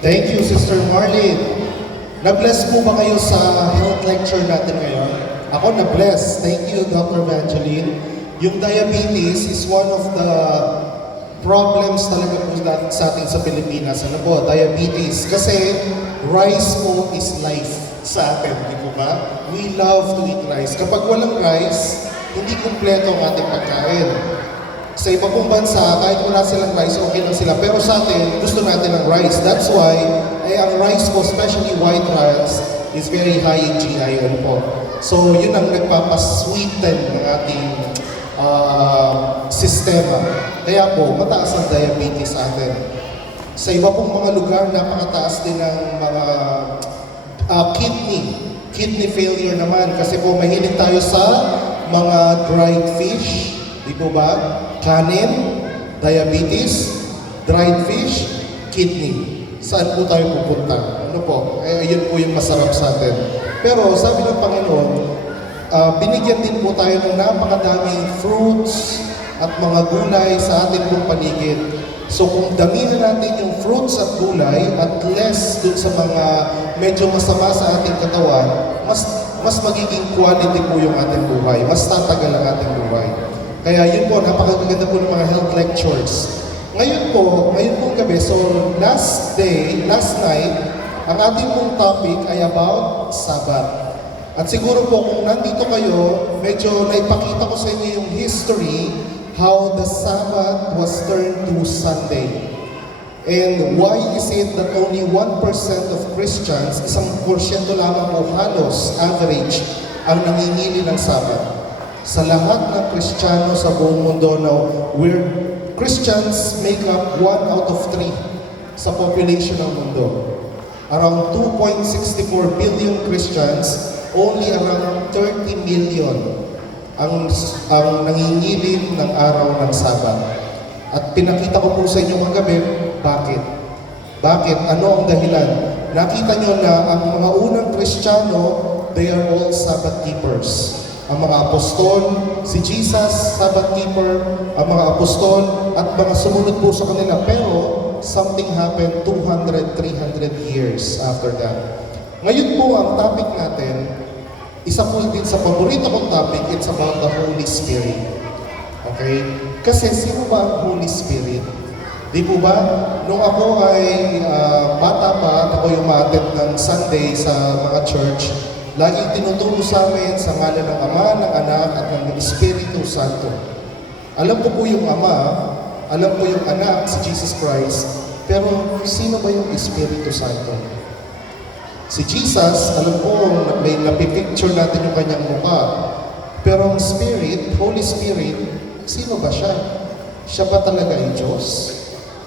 Thank you, Sister Marlene. Na-bless po ba kayo sa health lecture natin ngayon? Ako na-bless. Thank you, Dr. Evangeline. Yung diabetes is one of the problems talaga po natin sa atin sa Pilipinas. Ano po? Diabetes. Kasi rice po is life sa atin, di po ba? We love to eat rice. Kapag walang rice, hindi kumpleto ang ating pagkain. Sa iba pong bansa, kahit wala silang rice, okay lang sila. Pero sa atin, gusto natin ng rice. That's why, ang rice po, especially white rice, is very high in GI po. So, yun ang nagpapasweeten ng ating sistema. Kaya po, mataas ang diabetes sa atin. Sa iba pong mga lugar, napakataas din ng mga kidney failure naman. Kasi po, mahilig tayo sa mga dried fish. Di po ba? Kanin, diabetes, dried fish, kidney. Saan po tayo pupunta? Ano po? Ayun po yung masarap sa atin. Pero sabi ng Panginoon, binigyan din po tayo ng napakadaming fruits at mga gulay sa ating pong paligid. So kung damihan natin yung fruits at gulay at less dun sa mga medyo masama sa ating katawan, mas magiging quality po yung ating buhay. Mas tatagal ang ating buhay. Kaya yun po, napakaganda po ng mga health lectures. Ngayon pong gabi, so last night, ang ating pong topic ay about Sabbath. At siguro po kung nandito kayo, medyo naipakita ko sa inyo yung history, how the Sabbath was turned to Sunday. And why is it that only 1% of Christians, isang porsyento lamang po halos, average, ang nangingili ng Sabbath? Sa lahat ng Kristiyano sa buong mundo now, Christians make up 1 out of 3 sa population ng mundo. Around 2.64 billion Christians, only around 30 million ang nangingilin ng araw ng Sabat. At pinakita ko po sa inyo kagabi, bakit? Bakit? Ano ang dahilan? Nakita nyo na ang mga unang Kristiyano, they are all Sabbath keepers. Ang mga apostol, si Jesus, Sabbath keeper, ang mga apostol, at mga sumunod po sa kanila. Pero, something happened 200, 300 years after that. Ngayon po, ang topic natin, isa po din sa paborito kong topic, it's about the Holy Spirit. Okay? Kasi, sino ba ang Holy Spirit? Di po ba? Nung ako ay bata pa, at ako yung ma-attend ng Sunday sa mga church, laging tinuturo sa amin sa ngalan ng Ama, ng Anak, at ng Espiritu Santo. Alam ko po yung Ama, alam ko yung Anak, si Jesus Christ, pero sino ba yung Espiritu Santo? Si Jesus, alam ko, may napipicture natin yung kanyang mukha. Pero ang Spirit, Holy Spirit, sino ba siya? Siya ba talaga ay Diyos?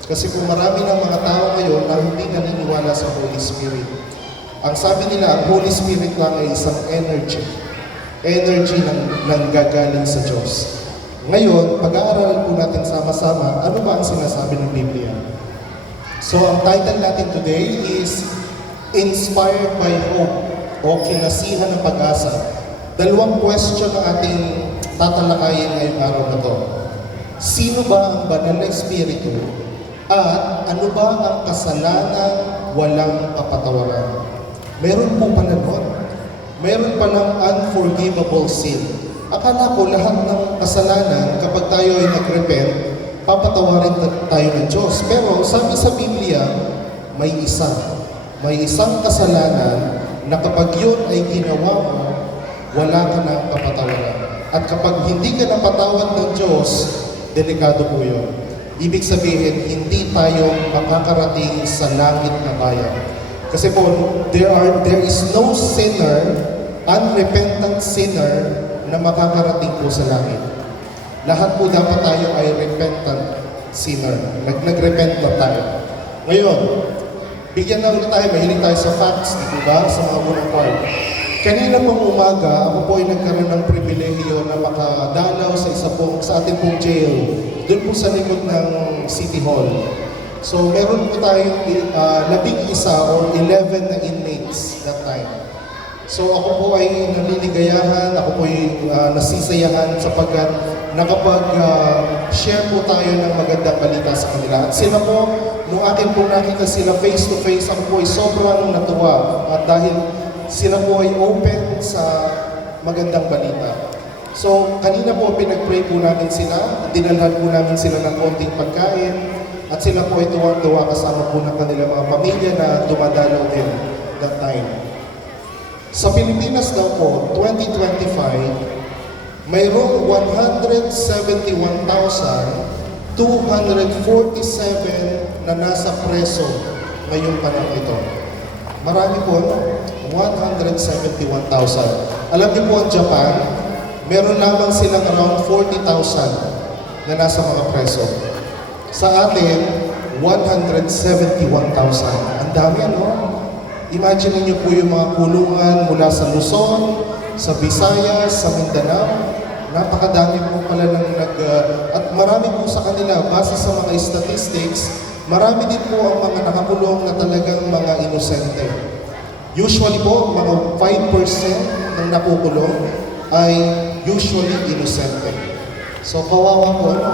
Kasi kung marami ng mga tao ngayon na hindi naniniwala sa Holy Spirit, ang sabi nila, ang Holy Spirit lang ay isang energy. Energy ng gagaling sa Diyos. Ngayon, pag-aaralan po natin sama-sama, ano ba ang sinasabi ng Biblia? So, ang title natin today is Inspired by Hope o Kinasihan ng Pag-asa. Dalawang question ang ating tatalakayin ngayong araw na to. Sino ba ang banal na Espiritu? At ano ba ang kasalanan walang kapatawaran? Meron po pala nun. Meron palang unforgivable sin. Akala ko lahat ng kasalanan, kapag tayo ay nag-repent, papatawarin tayo ng Diyos. Pero sabi sa Biblia, may isang kasalanan na kapag yun ay ginawa mo, wala ka ng kapatawaran. At kapag hindi ka napatawad ng Diyos, delikado po yun. Ibig sabihin, hindi tayo makakarating sa langit na bayan. Kasi po, there is no sinner, unrepentant sinner, na makakarating po sa langit. Lahat po dapat tayo ay repentant sinner. Nag-repent na tayo. Ngayon, bigyan na ulit tayo, mahilig tayo sa facts, di ba? Sa mga unang part. Kanina pong umaga, ako po ay nagkaroon ng pribilehyo na makadalaw sa ating pong jail. Doon po sa likod ng City Hall. So, meron po tayong 11 or 11 na inmates that time. So, ako po ay naliligayahan, ako po ay nasisayahan sapagkat nakapag-share po tayo ng magandang balita sa kanila. At sila po nung akin po nakita sila face to face, ako po ay sobrang natuwa. At dahil sila po ay open sa magandang balita. So, kanina po pinag-pray po namin sila, dinalhan po namin sila ng konting pagkain, at sila po ay tuwang-tuwa kasama po ng kanilang mga pamilya na dumadalaw din that time. Sa Pilipinas daw po, 2025, mayroong 171,247 na nasa preso ngayong panahon ito. Marami po, 171,000. Alam niyo po ang Japan, meron lamang silang around 40,000 na nasa mga preso. Sa atin, 171,000. Ang dami, ano? Imagine niyo po yung mga kulungan mula sa Luzon, sa Visayas, sa Mindanao. Napakadami po pala at marami po sa kanila, base sa mga statistics, marami din po ang mga nakakulong na talagang mga inosente. Usually po, mga 5% ng nakukulong ay usually inosente. So, kawawa po, ano?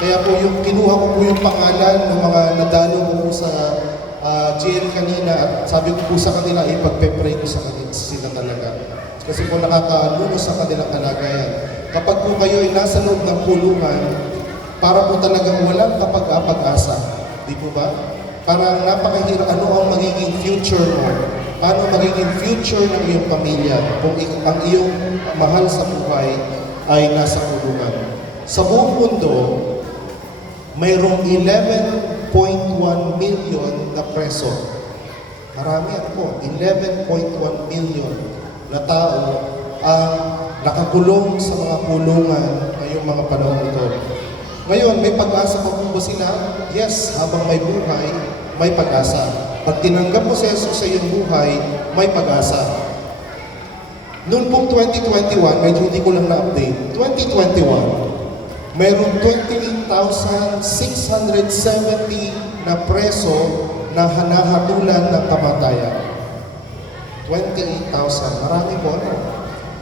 Kaya po yung kinuha ko po yung pangalan ng mga nadalo ko po sa jail kanina at sabi ko po sa kanila, ipagpe-pray ko sa kanila sila talaga. Kasi po nakakalunos sa kanilang kalagayan. Kapag po kayo ay nasa loob ng kulungan, para po talagang walang kapag-apag-asa. Di po ba? Parang napakahirap, ano ang magiging future mo? Ano magiging future ng iyong pamilya kung ang iyong mahal sa buhay ay nasa kulungan? Sa buong mundo, mayroong 11.1 million na preso. Marami ano po, 11.1 million na tao ang nakakulong sa mga kulungan ngayong mga panahon ito. Ngayon, may pag-asa pa po ba sila? Yes, habang may buhay, may pag-asa. Pag tinanggap mo si Jesus sa iyong buhay, may pag-asa. Noong pong 2021, medyo hindi ko lang na-update, 2021, mayroong 28,670 na preso na hanahatulan ng kamatayan. 28,000. Marami po, ano?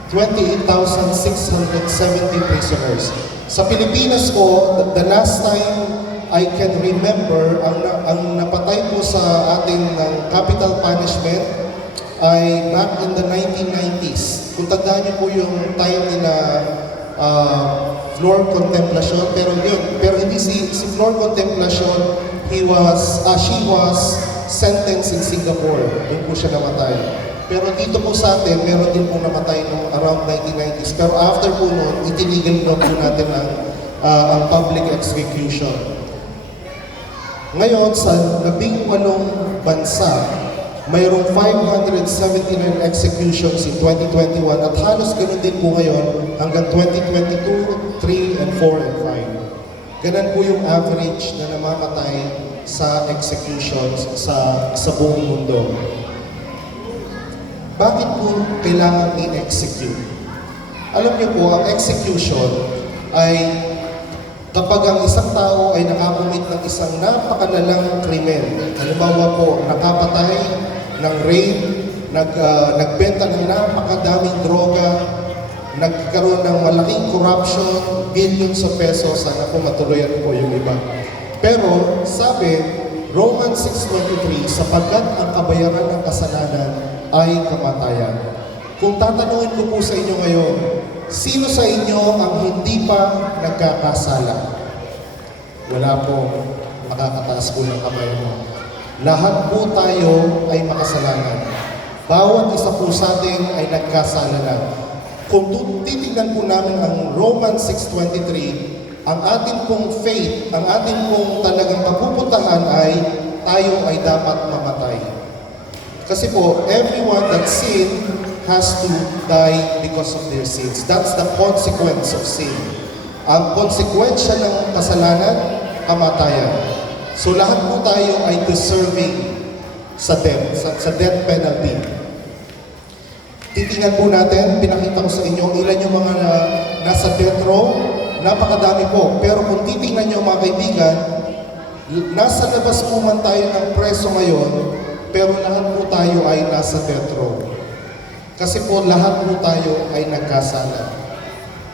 28,670 prisoners. Sa Pilipinas po, the last time I can remember, ang napatay po sa atin ng capital punishment ay back in the 1990s. Kung tandaan niyo po yung time nila Flor Contemplacion, pero hindi si Flor Contemplacion, she was sentenced in Singapore. Doon po siya namatay. Pero dito po sa atin, meron din po namatay noong around 1990s. Pero after po noon, itinigil na po natin ang public execution. Ngayon, sa 18 bansa, mayroong 579 executions in 2021 at halos ganun din po ngayon hanggang 2022, 3, and 4, and 5. Ganun po yung average na namamatay sa executions sa buong mundo. Bakit po kailangan i-execute? Alam niyo po, ang execution ay kapag ang isang tao ay nakakumit ng isang napakalalang krimen. Halimbawa po, nakapatay ng rape, nagbenta ng napakadaming droga, nagkaroon ng malaking corruption, billions of pesos, sana po matuluyan po yung iba. Pero sabi, Romans 6:23, sapagkat ang kabayaran ng kasalanan ay kamatayan. Kung tatanungin ko po sa inyo ngayon, sino sa inyo ang hindi pa nagkakasala? Wala po, makakataas po ng kamay mo. Lahat po tayo ay makasalanan. Bawat isa po sa atin ay nagkasala na. Kung titignan po namin ang Romans 6:23, ang ating pong faith, ang ating pong talagang kapupuntahan ay tayo ay dapat mamatay. Kasi po, everyone that sin has to die because of their sins. That's the consequence of sin. Ang konsekwensya ng kasalanan, kamatayan. So lahat po tayo ay deserving sa death, sa death penalty. Titingnan po natin, pinakita ko sa inyo, ilan yung mga nasa death row, napakadami po. Pero kung titingnan nyo mga kaibigan, nasa labas po man tayo ng preso ngayon, pero lahat po tayo ay nasa death row. Kasi po lahat po tayo ay nagkasala.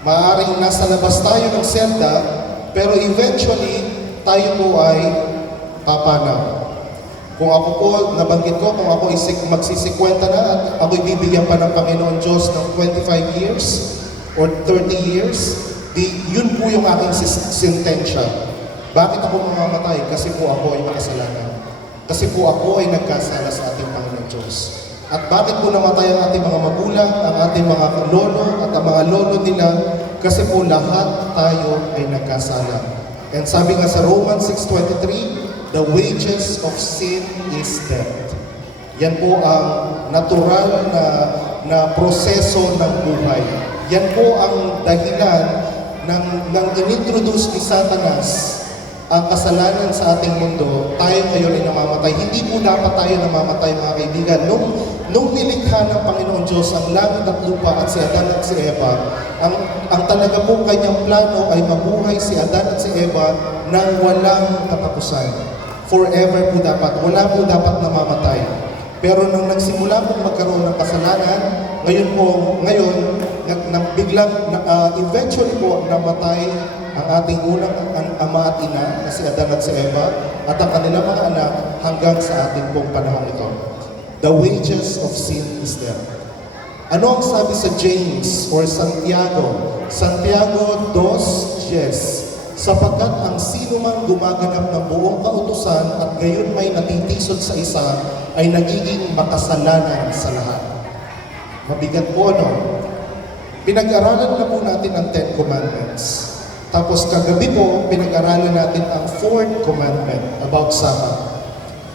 Maaaring nasa labas tayo ng selda, pero eventually tayo po ay papanaw. Kung ako po, nabanggit ko, kung ako magsisikwenta na at ako'y bibigyan pa ng Panginoon Diyos ng 25 years or 30 years, yun po yung aking sentensya. Bakit ako mamamatay? Kasi po ako ay makasalanan. Kasi po ako ay nagkasala sa ating Panginoon Diyos. At bakit po namatay ang ating mga magulang, ang ating mga lolo at ang mga lolo nila? Kasi po lahat tayo ay nagkasala. And sabi nga sa Romans 6:23, the wages of sin is death. Yan po ang natural na proseso ng buhay. Yan po ang dahilan ng inintroduce ni Satanas ang kasalanan sa ating mundo. Tayo ngayon ay namamatay. Hindi po dapat tayo namamatay, mga kaibigan. Nung nilikha ng Panginoon Diyos ang langit at lupa at si Adan at si Eva, ang talaga po kanyang plano ay mabuhay si Adan at si Eva nang walang katapusan. Forever po dapat. Wala po dapat namamatay. Pero nung nagsimula pong magkaroon ng kasalanan, eventually po namatay ang ating unang ama at ina na si Adan at si Eva at ang kanilang mga anak hanggang sa ating pong panahon ito. The wages of sin is death. Ano ang sabi sa James or Santiago? Santiago 2:10, sapagkat ang sino man gumaganap ng buong kautusan at gayon may natitisod sa isa ay nagiging makasalanan sa lahat. Mabigat po, no? Pinag-aralan na po natin ang 10 Commandments. Tapos kagabi po, pinag-aralan natin ang 4th commandment about Sabbath.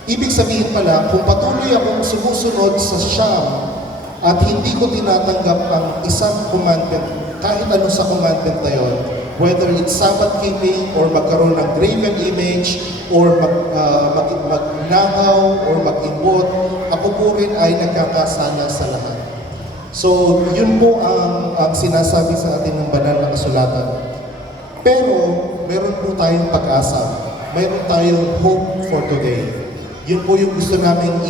Ibig sabihin pala, kung patuloy akong sumusunod sa siyam at hindi ko tinatanggap ang isang commandment, kahit ano sa commandment na yun, whether it's Sabbath keeping or magkaroon ng graven image or magnakaw or mag-imbot, ako po rin ay nagkakasala sa lahat. So, yun po ang sinasabi sa atin ng banal na kasulatan. Pero, meron po tayong pag-asa. Meron tayong hope for today. Yun po yung gusto namin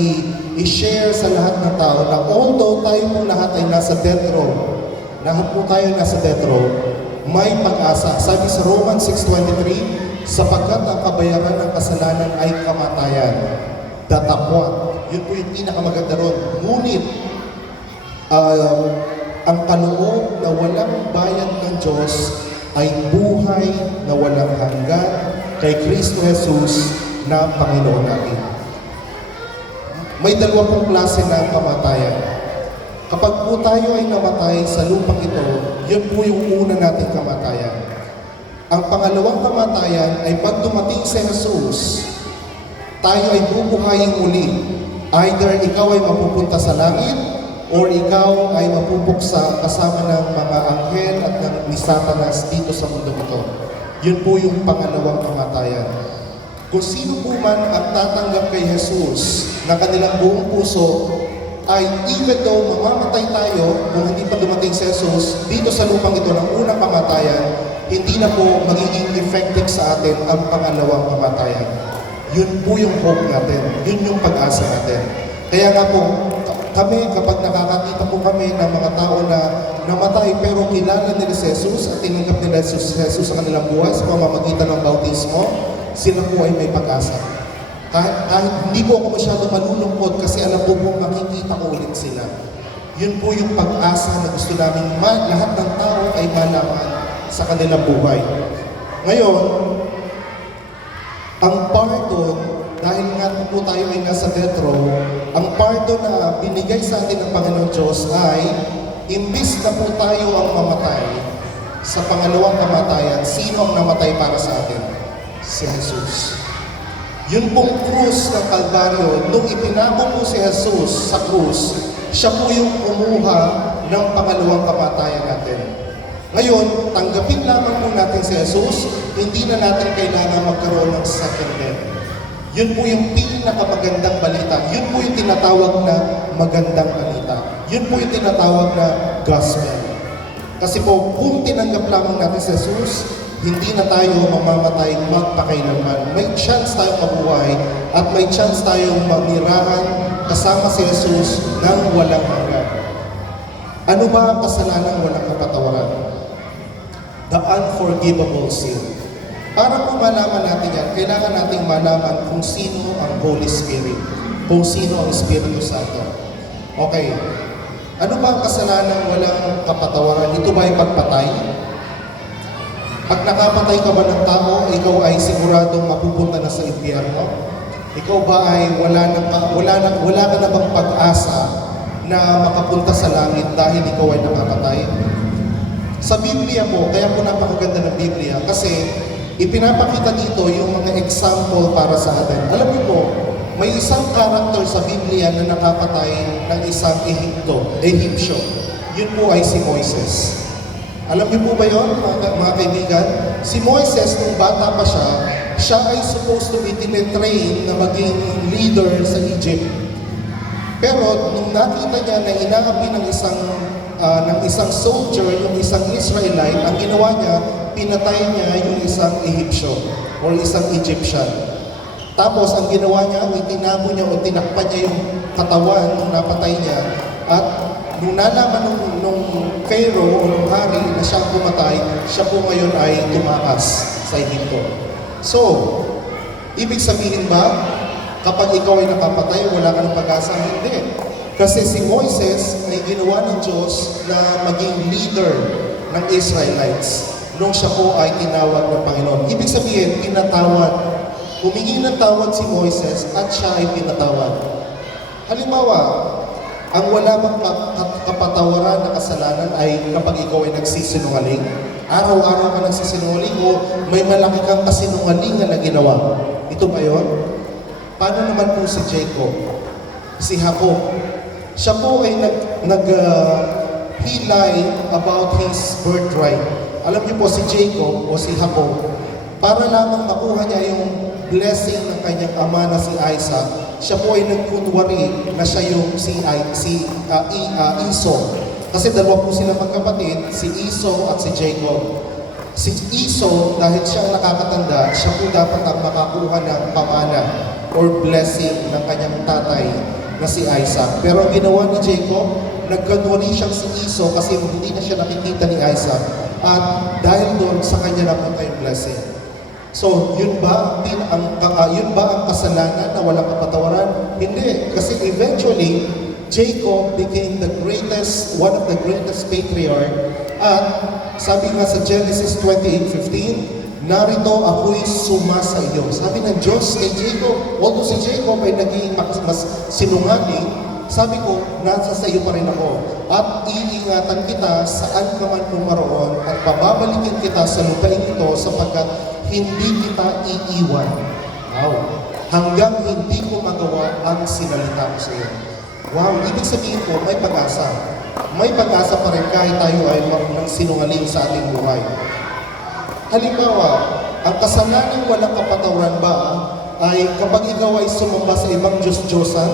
i-share sa lahat ng tao na although tayo po lahat ay nasa death row, lahat po tayo nasa death row, may pag-asa. Sabi sa Romans 6:23, sapagkat ang kabayaran ng kasalanan ay kamatayan. Datapwat. Yun po yung pinakamaganda ron. Ngunit, ang kaloob na walang bayad ng Diyos ay buhay na walang hanggan kay Kristo Jesus na Panginoon natin. May dalawa pong klase ng kamatayan. Kapag po tayo ay namatay sa lupang ito, yun po yung una nating kamatayan. Ang pangalawang kamatayan ay pag dumating si Jesus, tayo ay bubuhayin muli. Either ikaw ay mapupunta sa langit, or ikaw ay mapupuksa kasama ng mga anghel at ng ni Satanas dito sa mundo ito. Yun po yung pangalawang kamatayan. Kung sino po man ang tatanggap kay Jesus na kanilang buong puso, ay even though mamamatay tayo kung hindi pa dumating si Jesus, dito sa lupang ito ng unang kamatayan, hindi na po magiging effective sa atin ang pangalawang kamatayan. Yun po yung hope natin. Yun yung pag-asa natin. Kaya nga po, kami, kapag nakakakita po kami ng mga tao na namatay pero kilala nila si Jesus at tinanggap nila si Jesus sa kanilang buhay sa pamamagitan ng bautismo, sila po ay may pag-asa. Kahit hindi po ako masyado malulungkot kasi alam po pong makikita ko ulit sila. Yun po yung pag-asa na gusto namin lahat ng tao ay malaman sa kanilang buhay. Ngayon, ang pardon, dahil nga po tayo ay nasa death row, ang pardon na binigay sa atin ng Panginoon Diyos ay, imbis na po tayo ang mamatay, sa pangalawang kamatayan, sino ang namatay para sa atin? Si Jesus. Yun pong krus ng Kalbaryo, nung ipinako po si Jesus sa krus, siya po yung kumuha ng pangalawang kamatayan natin. Ngayon, tanggapin lamang po natin si Jesus, hindi na natin kailangan magkaroon ng second death. Yun po yung pinakamagandang balita. Yun po yung tinatawag na magandang balita. Yun po yung tinatawag na gospel. Kasi po, kung tinanggap lamang natin si Jesus, hindi na tayo mamamatay magpakailanman. May chance tayong mabuhay at may chance tayong mamirahan kasama si Jesus ng walang hanggan. Ano ba ang kasalanang walang kapatawaran? The unforgivable sin. Para po malaman natin yan, kailangan nating malaman kung sino ang Holy Spirit, kung sino ang Espiritu Santo. Okay, ano ba ang kasalanan walang kapatawaran? Ito ba ay pagpatay? Pag nakapatay ka ba ng tao, ikaw ay siguradong mapupunta na sa impyerno? Ikaw ba ay wala ka na bang pag-asa na makapunta sa langit dahil ikaw ay nakapatay? Sa Biblia po, kaya po napakaganda ng Biblia kasi ipinapakita dito yung mga example para sa atin. Alam niyo po, may isang character sa Biblia na nakapatay ng isang Ehipsyo. Yun po ay si Moises. Alam niyo po ba yun, mga kaibigan? Si Moises, nung bata pa siya ay supposed to be tinetrain na maging leader sa Egypt. Pero nung nakita niya na inaapi ng isang soldier, yung isang Israelite, ang ginawa niya, pinatay niya yung isang Ehipsyo or isang Egyptian. Tapos ang ginawa niya, itinago niya o tinakpan niya yung katawan nung napatay niya. At nung nalaman nung Pharaoh o nung hari na siya pumatay, siya po ngayon ay tumakas sa Ehipto. So, ibig sabihin ba, kapag ikaw ay nakapatay, wala ka ng pag-asa? Hindi. Kasi si Moises ay ginawa ng Diyos na maging leader ng Israelites nung siya po ay tinawag ng Panginoon. Ibig sabihin, pinatawad. Humingi ng tawad si Moises at siya ay pinatawad. Halimbawa, ang wala bang kapatawaran na kasalanan ay kapag ikaw ay nagsisinungaling. Araw-araw ka nagsisinungaling o may malaki kang kasinungalingan na ginawa. Ito ba yun? Paano naman po si Jacob? Si Jacob. Siya po ay hilay about his birthright. Alam niyo po si Jacob o si Jacob, para lamang makuha niya yung blessing ng kanyang ama na si Isaac, siya po ay nagkunwari na siya yung Esau. Kasi dalawa po sila magkapatid, si Esau at si Jacob. Si Esau, dahil siya ang nakakatanda, siya po dapat ang makakuha ng pamana or blessing ng kanyang tatay na si Isaac. Pero ang ginawa ni Jacob, nagkunwari siyang si Esau kasi hindi na siya nakikita ni Isaac. At dahil doon, sa kanya napunta yung blessing. So, yun ba ang kasalanan na walang kapatawaran? Hindi. Kasi eventually, Jacob became one of the greatest patriarch. At sabi nga sa Genesis 28:15, narito ako'y sumasa iyo. Sabi ng Diyos kay Jacob, although si Jacob ay naging mas sinungaling, sabi ko, nasa sa iyo pa rin ako. At iingatan kita saan ka man pumaroon at pababalikin kita sa lupain ito sapagkat hindi kita iiwan. Wow! Hanggang hindi ko magawa ang sinalita ko sa iyo. Wow! Ibig sabihin ko, may pag-asa. May pag-asa pa rin kahit tayo ay marunong sinungaling sa ating buhay. Halimbawa, ang kasalanan walang kapatawaran ba ay kapag ikaw ay sumamba sa ibang Diyos-Diyosan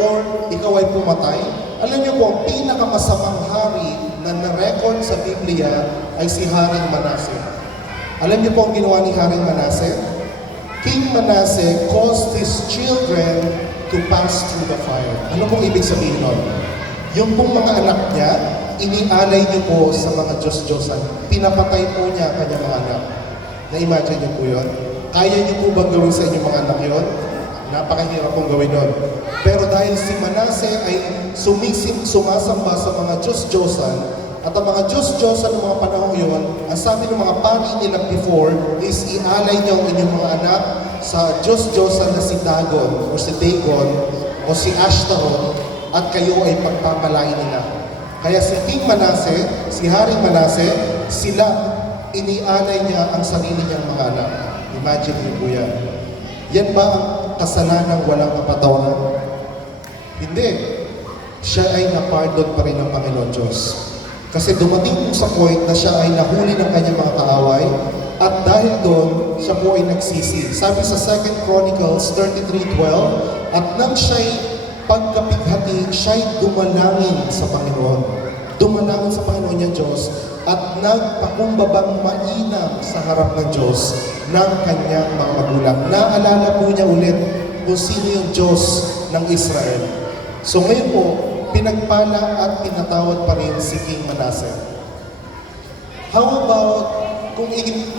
or ikaw ay pumatay? Alam niyo po, ang pinakamasamang hari na na-record sa Biblia ay si Haring Manasseh. Alam niyo po ang ginawa ni Haring Manasseh? King Manasseh caused his children to pass through the fire. Ano pong ibig sabihin nun? Yung pong mga anak niya, inialay niyo po sa mga Diyos-Diyosan. Pinapatay po niya kanyang mga anak. Na-imagine niyo po yun? Kaya niyo po bang gawin sa inyong mga anak yun? Napakahirap pong gawin nun. Pero dahil si Manasseh ay sumasamba sa mga Diyos-Diyosan, at ang mga Diyos-Diyosan ng mga panahon yun, ang sabi ng mga pari nila before is ialay niyo ang inyong mga anak sa Diyos-Diyosan na si Dagon o si Dagon o si Ashtaroth at kayo ay pagpapalain nila. Kaya si King Manasseh, si Haring Manasseh, sila inialay niya ang sarili niyang mga anak. Imagine niyo po yan. Yan ba ang kasalanan walang kapatawaran? Hindi. Siya ay napardon pa rin ng Panginoon Diyos. Kasi dumating po sa point na siya ay nahuli ng kanyang mga kaaway at dahil doon, siya po ay nagsisi. Sabi sa 2 Chronicles 33:12, at nang siya'y pagkapighati, siya'y dumalangin sa Panginoon. Dumalangin sa Panginoon niya Diyos at nagpakumbabang mainam sa harap ng Diyos ng kanyang mga magulang. Naalala po niya ulit kung sino yung Diyos ng Israel. So ngayon po, pinagpala at pinatawad pa rin si King Manasseh. How about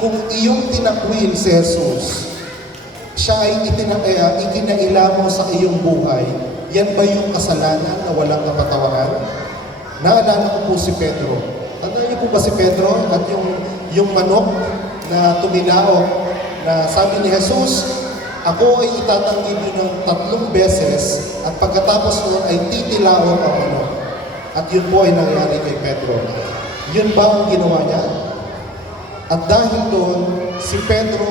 kung iyong tinakwil si Jesus, siya ay ikinaila mo sa iyong buhay, yan ba yung kasalanan na walang kapatawaran? Naalala ko po si Pedro. Tandaan niyo po ba si Pedro at yung manok na tumilaok na sabi ni Jesus, ako ay itatanggi niyo ng 3 beses at pagkatapos noon ay titilaok ang manok. At yun po ay nangyari kay Pedro. Yun ba ang ginawa niya? At dahil doon, si Pedro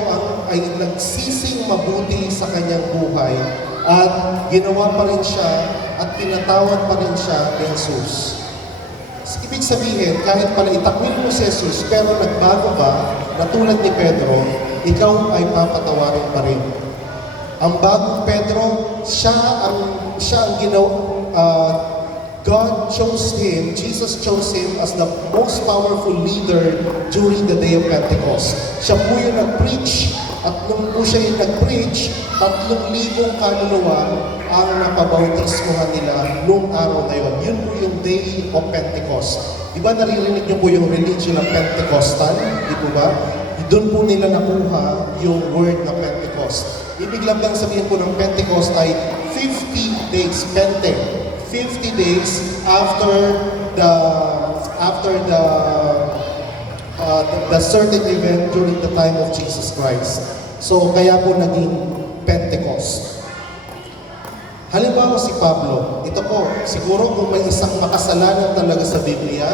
ay nagsising mabuti sa kanyang buhay at ginawa pa rin siya at pinatawad pa rin siya ni Jesus. Ibig sabihin, kahit pala itakwil mo si Jesus, pero nagbago ba, na tulad ni Pedro, ikaw ay papatawarin pa rin. Ang bagong Pedro, siya ang ginawa, God chose him, Jesus chose him as the most powerful leader during the day of Pentecost. Siya po yung nag-preach, at nung po siya yung nag-preach, 3,000 kaluluwa ang napabautismohan nila noong araw na yun. Yun po yung day of Pentecost. Diba naririnig niyo po yung religion ng Pentecostal? Di po ba? Doon po nila nakuha yung word na Pentecost. Ibig lang sabihin po ng Pentecost ay 50 days, Pente. 50 days after the certain event during the time of Jesus Christ. So, kaya po naging Pentecost. Halimbawa si Pablo, ito po, siguro kung may isang makasalanan talaga sa Biblia,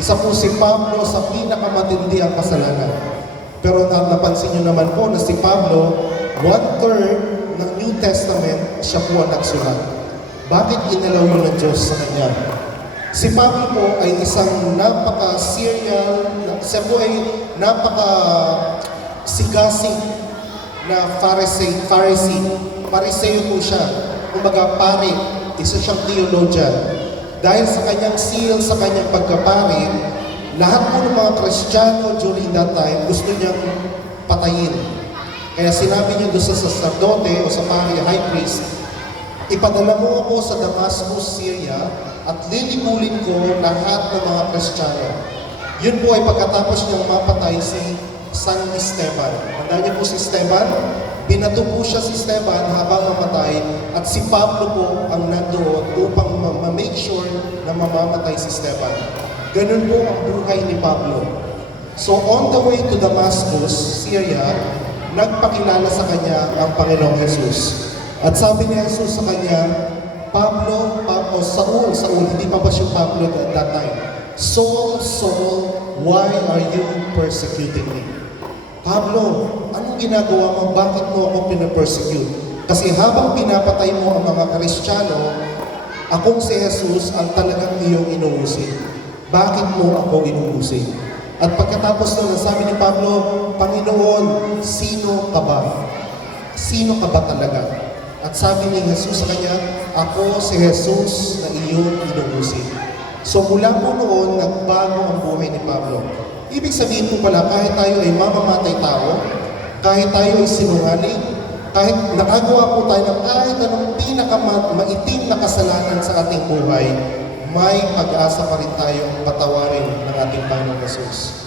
isa po si Pablo sa pinakamatindi ang kasalanan. Pero napansin nyo naman po na si Pablo, 1/3 ng New Testament, siya po ang nagsulat. Bakit inalaw yun ng Diyos sa kanya? Si Pablo po ay isang napaka-serial, siya po ay napaka-sigasig na Pharisee po siya. Kumbaga pare, isa siyang theologian. Dahil sa kanyang seal, sa kanyang pagkapare, lahat po ng mga Kristiyano during that time gusto niyang patayin. Kaya sinabi niya doon sa sacerdote o sa pare, high priest, ipadala mo ako sa Damascus, Syria, at lilipulin ko lahat ng mga Kristiyano. Yun po ay pagkatapos niyang mapatay si San Esteban. Tandaan niyo po si Esteban, binato po siya si Esteban habang mamatay, at si Pablo po ang nandoon upang ma-make sure na mamamatay si Esteban. Ganun po ang buhay ni Pablo. So on the way to Damascus, Syria, nagpakilala sa kanya ang Panginoong Jesus. At sabi ni Jesus sa kanya, Saul, hindi pa ba siya Pablo at that time? Saul, Saul, why are you persecuting me? Pablo, anong ginagawa mo? Bakit mo ako pinapersecute? Kasi habang pinapatay mo ang mga Kristiyano, akong si Jesus ang talagang iyong inuusin. Bakit mo ako inuusin? At pagkatapos na sabi ni Pablo, Panginoon, sino ka ba? Sino ka ba talaga? At sabi ni Jesus sa kanya, ako si Jesus na iyong inuusin. So mula po noon, nagbago ang buhay ni Pablo. Ibig sabihin po pala, kahit tayo ay mamamatay tao, kahit tayo ay sinungaling, kahit nakagawa po tayo ng kahit anong pinakamaitim na kasalanan sa ating buhay, may pag-asa pa rin tayong patawarin ng ating Panginoong Jesus.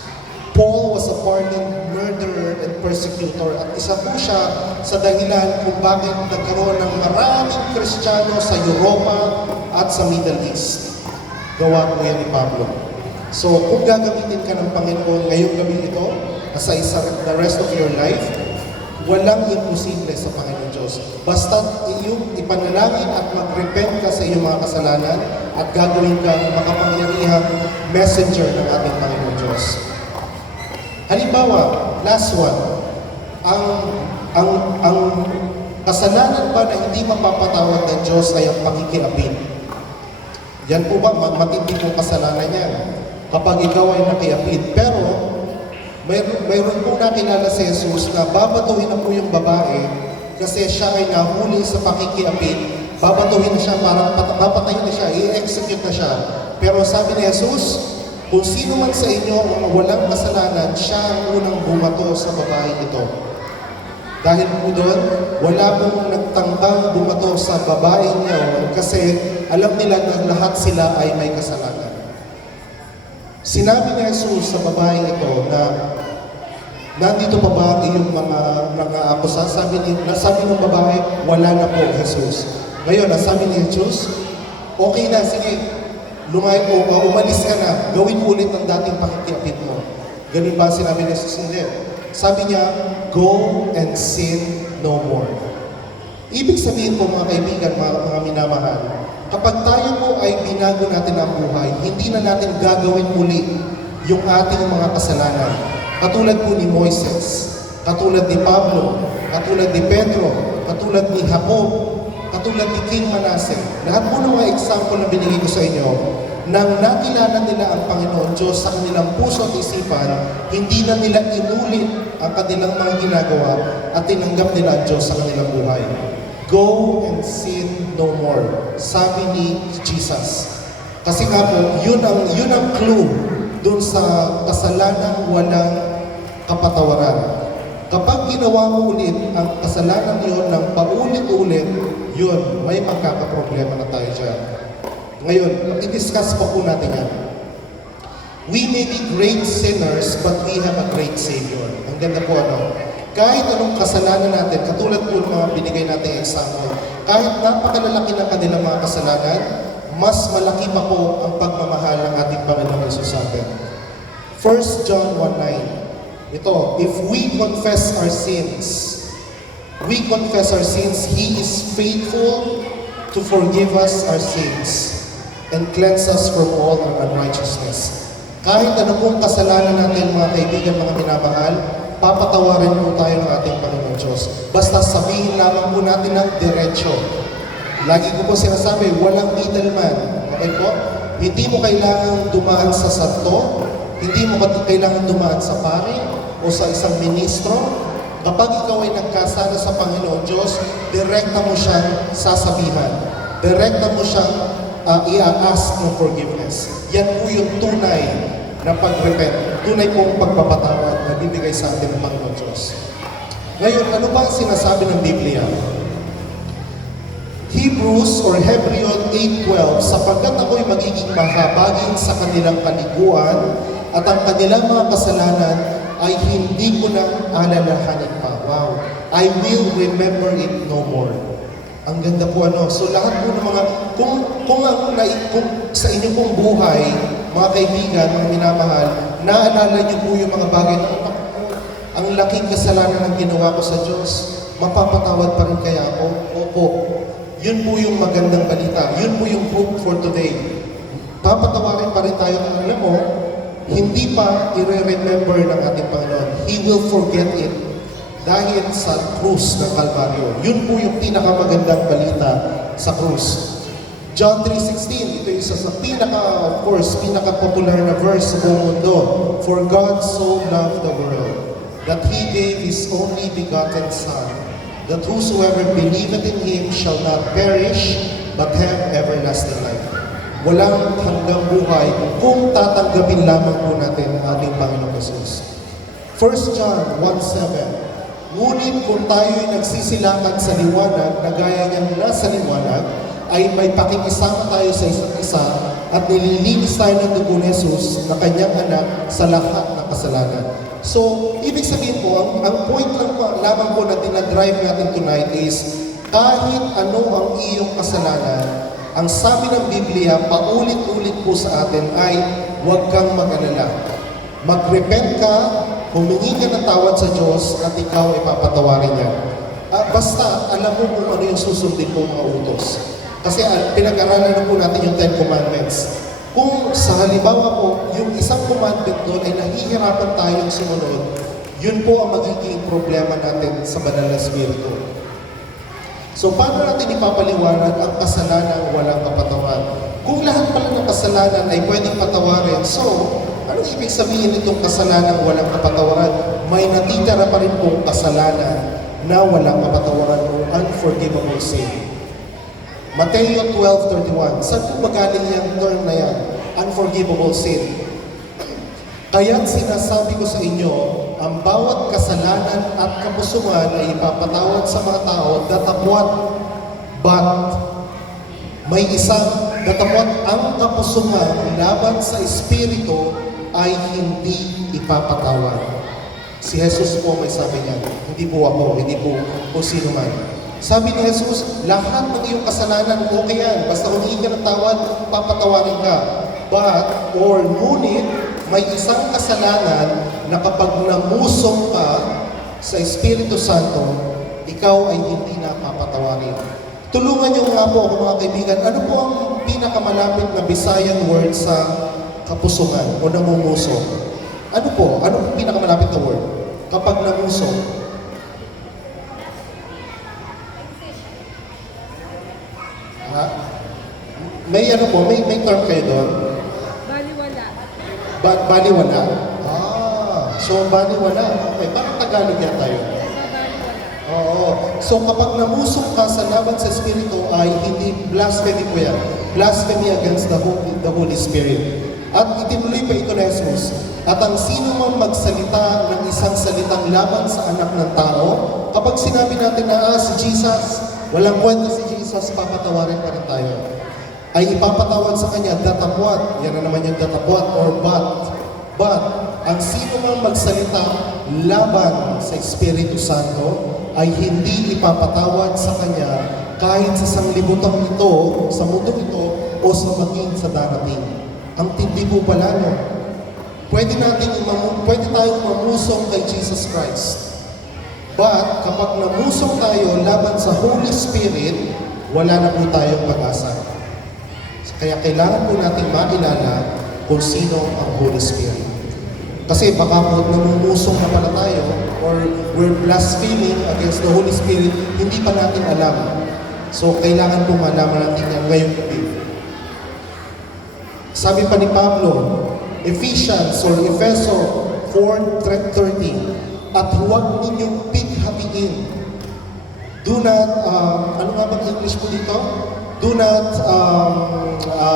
Paul was a pardoned murderer and persecutor, at isa po siya sa dahilan kung bakit nagkaroon ng maraming Kristiyano sa Europa at sa Middle East. Gawa po yan ni Pablo. So kung gagamitin ka ng Panginoon ngayong gabi ito, sa the rest of your life, walang imposible sa Panginoon Diyos. Basta iyong ipanalangin at mag-repent ka sa iyong mga kasalanan at gagawin kang makapangyarihang messenger ng ating Panginoon Diyos. Halimbawa, last one, ang kasalanan ba na hindi mapapatawad ng Diyos ay ang pakikiapid? Yan po ba, matindi pong kasalanan yan kapag ikaw ay nakiapid. Pero, mayroon po nakilala si Jesus na babatuhin na po yung babae kasi siya ay nahuli sa pakikiapid. Babatuhin na siya, parang papatayin na siya, i-execute na siya. Pero sabi ni Jesus, kung sino man sa inyo ang walang kasalanan, siya ang unang bumato sa babaeng ito. Dahil po doon, wala pong nagtangkang bumato sa babaeng niya kasi alam nila na lahat sila ay may kasalanan. Sinabi ni Jesus sa babaeng ito na Nandito pa ba iyong mga akusa? Sabi ng babae, wala na po, Jesus. Ngayon, sabi ni Jesus, okay na, sige, umalis ka na, gawin mo ulit ang dating pakikiapid mo. Ganun ba sinabi ni Jesus? Hindi. Sabi niya, go and sin no more. Ibig sabihin po mga kaibigan, mga minamahal, kapag tayo po ay binago natin ang buhay, hindi na natin gagawin muli yung ating mga kasalanan. Katulad po ni Moises, katulad ni Pablo, katulad ni Pedro, katulad ni Jacob, katulad ni King Manasseh. Lahat po ng mga example na binigay ko sa inyo, nang nakilala nila ang Panginoon Diyos sa kanilang puso at isipan, hindi na nila inulit ang kanilang mga ginagawa at tinanggap nila ang Diyos sa kanilang buhay. Go and sin no more, sabi ni Jesus. Kasi nga po, yun ang clue dun sa kasalanan walang kapatawaran. Kapag ginawa mo ulit ang kasalanan yun ng paulit-ulit, yun, may magkakaproblema na tayo dyan. Ngayon, i-discuss pa po natin yan. We may be great sinners, but we have a great Savior. Ang ganda po kahit anong kasalanan natin, katulad po ng mga binigay natin example, kahit napakalalaki ng kanilang mga kasalanan, mas malaki pa po ang pagmamahal ng ating Panginoon Jesus sa atin. 1 John 1:9. Ito, if we confess our sins, He is faithful to forgive us our sins and cleanse us from all our unrighteousness. Kahit ano pong kasalanan natin mga kaibigan, mga minamahal, papatawarin po tayo ng ating Panginoon Diyos. Basta sabihin lamang po natin ng diretsyo. Lagi ko po sinasabi, walang middleman. Okay po? Hindi mo kailangan dumaan sa santo, hindi mo kailangan dumaan sa pare o sa isang ministro. Kapag ikaw ay nagkasala sa Panginoon Diyos, direkta mo siyang sasabihan. Direkta mo siyang i-ask ng forgiveness. Yan po yung tunay na pag-repent. Tunay pong pagpapatawad na bibigay sa atin ng Panginoon Diyos. Ngayon, ano ba ang sinasabi ng Biblia? Hebrews or Hebrews 8:12, sapagkat ako'y magiging mahabagin sa kanilang kaliguan at ang kanilang mga kasalanan ay hindi ko na alalahanin pa. Wow! I will remember it no more. Ang ganda po So lahat po ng mga, kung sa inyong pong buhay, mga kaibigan, mga minamahal, naalala niyo po yung mga bagay na, ang laking kasalanan ng ginawa ko sa Diyos, mapapatawad pa rin kaya ako? Opo. Yun po yung magandang balita. Yun po yung hope for today. Papatawarin pa rin tayo ng alam mo, hindi pa i-remember ng ating Panginoon. He will forget it dahil sa krus ng Kalbaryo. Yun po yung pinakamagandang balita sa krus. John 3:16, ito yung isa sa pinaka-popular na verse sa buong mundo. For God so loved the world that He gave His only begotten Son, that whosoever believeth in Him shall not perish, but have everlasting life. Walang hanggang buhay kung tatanggapin lamang po natin ang ating Panginoon Jesus. 1 John 1:7. Ngunit kung tayo'y nagsisilakan sa liwanag na gaya niyang nasa liwanag, ay may pakikisama tayo sa isa't isa at nililinis tayo ng dugo ni Jesus na kanyang anak sa lahat ng kasalanan. So, ibig sabihin po, ang point lamang po na dinadrive natin tonight is kahit ano ang iyong kasalanan, ang sabi ng Biblia, paulit-ulit po sa atin ay huwag kang mag-alala. Mag-repent ka, humingi ka ng tawad sa Diyos at ikaw ay papatawarin niya. Basta, alam mo kung ano yung susundin po mga utos. Kasi pinag-aralan na po natin yung 10 Commandments. Kung sa halimbawa po, yung isang commandment doon ay nahihirapan tayong sumunod, yun po ang magiging problema natin sa Banal na Espiritu. So, paano natin ipapaliwanag ang kasalanan walang kapatawaran? Kung lahat pala ng kasalanan ay pwedeng patawarin, so, anong ibig sabihin itong kasalanan walang kapatawaran? May natitira pa rin pong kasalanan na walang kapatawaran o unforgivable sin. Mateo 12:31. Saan po magaling yung term na yan? Unforgivable sin. Kaya't sinasabi ko sa inyo, ang bawat kasalanan at kapusungan ay ipapatawad sa mga tao, datapwat, but may isang datapwat ang kapusungan laban sa Espiritu ay hindi ipapatawad. Si Jesus po may sabi niya, hindi po ako, hindi po kung sino man. Sabi ni Jesus, lahat ng iyong kasalanan, okay yan. Basta humingi ka ng tawad, papatawarin ka. Ngunit, may isang kasalanan na kapag namusong ka sa Espiritu Santo, ikaw ay hindi na papatawarin. Tulungan niyo nga po ako mga kaibigan, ano po ang pinakamalapit na Visayan word sa kapusungan o namumusong? Ano po? Ano po pinakamalapit na word? Kapag namusong. Ha? May ano po? May term kayo doon? Baliwala. Baliwala? So baliwala. Okay, parang Tagalog yan tayo. Baliwala. Oo. So kapag namusong ka sa laban sa Espiritu ay hindi blasphemy po yan. Blasphemy against the Holy Spirit. At itinuloy pa ito ni Jesus. At ang sino man magsalita ng isang salitang laban sa anak ng tao, kapag sinabi natin na si Jesus, walang kwenta si Jesus, papatawarin pa rin tayo. Ay ipapatawad sa kanya, datapwat. Yan na naman yung datapwat or but, ang sino man magsalita laban sa Espiritu Santo, ay hindi ipapatawad sa kanya kahit sa sanglibutang ito, sa mundo ito, o sa maging sa darating. Ang tindi po pala, no? Pwede tayong mamusong kay Jesus Christ. But, kapag namusong tayo laban sa Holy Spirit, wala na po tayong pag-asa. Kaya kailangan po natin makilala kung sino ang Holy Spirit. Kasi baka po namumusong na pala tayo or we're blaspheming against the Holy Spirit, hindi pa natin alam. So, kailangan po malaman natin yan ngayong gabi. Sabi pa ni Pablo, Ephesians or Efeso 4:30, at huwag ninyong pighatiin. Do not, ano nga bang English po dito? Do not,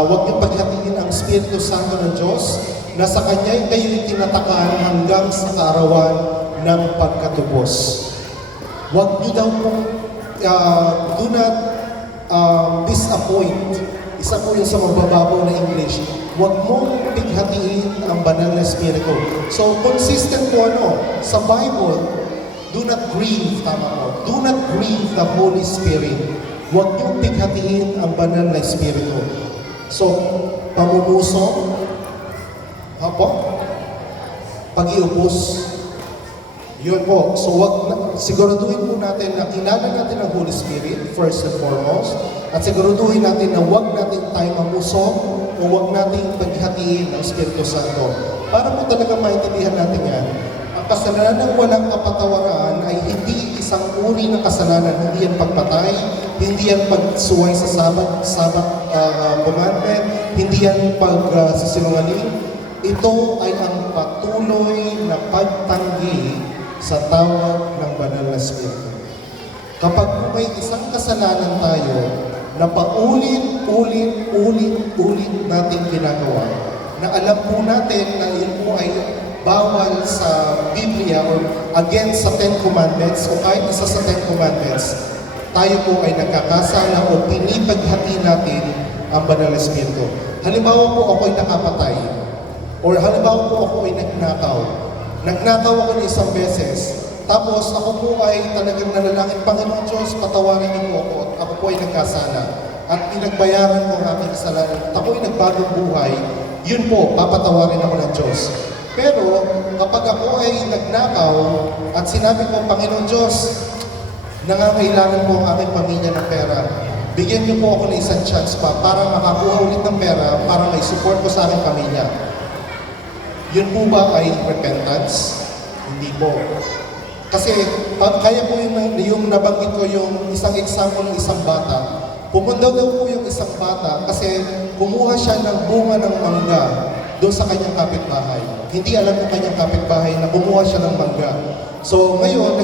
huwag niyong paghatiin ang Espiritu Santo ng Diyos na sa Kanya'y kayo'y tinatakan hanggang sa kaarawan ng pagkatubos. Huwag niyo daw pong, do not disappoint. Isa po yung sa mabababaw na English. Huwag mong pighatiin ang banal na Espiritu. So, consistent po sa Bible, do not grieve, tama po. Do not grieve the Holy Spirit. Huwag niyong pighatiin ang banal na Espiritu. So, pamumuso, pag-iubos, yun po. So, siguraduhin po natin na kilala natin ang Holy Spirit, first and foremost, at siguraduhin natin na huwag natin tayo mamusok o huwag natin paghatiin ang Espiritu Santo. Para po talaga maintindihan natin yan, ang kasalanan ng walang kapatawaran ay hindi isang uri ng kasalanan, hindi yan pagpatay, hindi yan pagsuway sa Sabbath commandment, hindi yan pagsisinungaling. Ito ay ang patuloy na pagtanggi sa tawag ng banal na Espiritu. Kapag may isang kasalanan tayo na paulit-ulit natin ginagawa, na alam po natin na yun po ay bawal sa Biblia or against sa Ten Commandments o kahit isa sa Ten Commandments, tayo po ay nagkakasala o pinipaghati natin ang banal na Espiritu. Halimbawa po ako ay nakapatay or halimbawa po ako ay nagnakaw. Nagnakaw ako ng isang beses. Tapos ako po ay talagang nanalangin, Panginoon Diyos, patawarin niyo po ako. Ako po ay nagkasala. At pinagbayaran ko ang aking kasalanan. At ako ay nagbagong buhay. Yun po, papatawarin ako ng Diyos. Pero kapag ako ay nagnakaw at sinabi ko, Panginoon Diyos, nangangailangan po ang aking pamilya ng pera. Bigyan niyo po ako ng isang chance pa para makakuha ulit ng pera para may support ko sa aking pamilya. Yun po ba ay repentance? Hindi po. Kasi kaya po yung nabanggit ko yung isang example ng isang bata. Pumunta daw po yung isang bata kasi kumuha siya ng bunga ng mangga doon sa kanyang kapitbahay. Hindi alam ng kanyang kapitbahay na kumuha siya ng mangga. So ngayon,